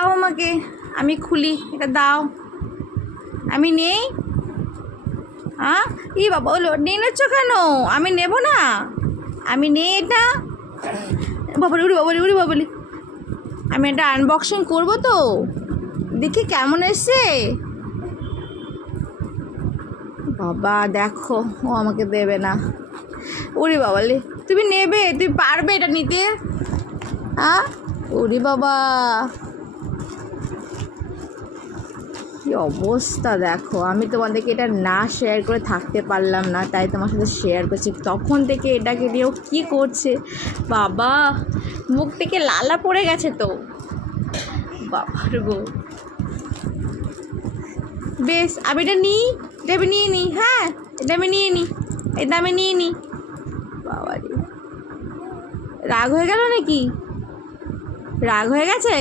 দাও আমাকে, আমি খুলি, এটা দাও। আমি নেই। হ্যাঁ, ই বাবা ওলো নিয়ে নিচ্ছ কেন? আমি নেব না, আমি নেই এটা। বাবালি উড়ি বাবালি উড়ি বাবালি, আমি এটা আনবক্সিং করবো তো, দেখি কেমন এসছে। বাবা দেখো, ও আমাকে দেবে না। উড়ি বাবালি, তুমি নেবে, তুমি পারবে এটা নিতে? হ্যাঁ, উড়ি বাবা কি অবস্থা দেখো। আমি তোমাদেরকে এটা না শেয়ার করে থাকতে পারলাম না, তাই তোমার সাথে শেয়ার করছি। তখন থেকে এটাকে নিয়েও কী করছে বাবা, মুখ থেকে লালা পড়ে গেছে তো বাবার গো। বেশ, আমি এটা নিই, এটা আমি নিয়ে নিই। হ্যাঁ, এটা আমি নিয়ে নিই, এটা আমি নিয়ে নিই। বাবা রে, রাগ হয়ে গেল নাকি? রাগ হয়ে গেছে?